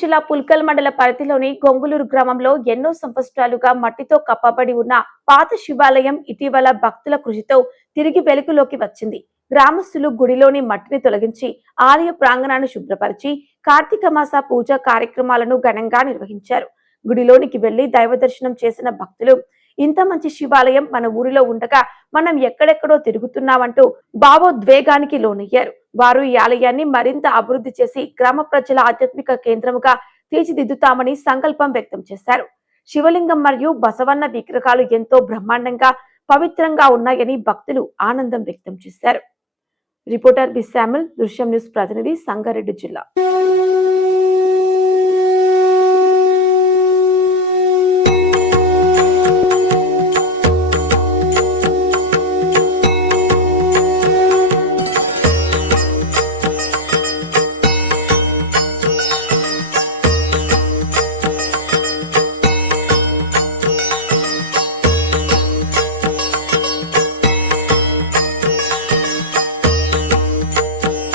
జిల్లా పుల్కల్ మండల పరిధిలోని గొంగులూరు గ్రామంలో ఎన్నో సంవత్సరాలుగా మట్టితో కప్పబడి ఉన్న పాత శివాలయం ఇటీవల భక్తుల కృషితో తిరిగి వెలుగులోకి వచ్చింది. గ్రామస్తులు గుడిలోని మట్టిని తొలగించి ఆలయ ప్రాంగణాన్ని శుభ్రపరిచి కార్తీక మాస పూజా కార్యక్రమాలను ఘనంగా నిర్వహించారు. గుడిలోనికి వెళ్లి దైవ దర్శనం చేసిన భక్తులు ఇంత మంచి శివాలయం మన ఊరిలో ఉండగా మనం ఎక్కడెక్కడో తిరుగుతున్నామంటూ భావోద్వేగానికి లోనయ్యారు. వారు ఈ ఆలయాన్ని మరింత అభివృద్ధి చేసి గ్రామ ప్రజల ఆధ్యాత్మిక కేంద్రముగా తీర్చిదిద్దుతామని సంకల్పం వ్యక్తం చేశారు. శివలింగం మరియు బసవన్న విగ్రహాలు ఎంతో బ్రహ్మాండంగా పవిత్రంగా ఉన్నాయని భక్తులు ఆనందం వ్యక్తం చేశారు. రిపోర్టర్ బి శామ్యుల్, దృశ్యం న్యూస్ ప్రతినిధి, సంగారెడ్డి జిల్లా.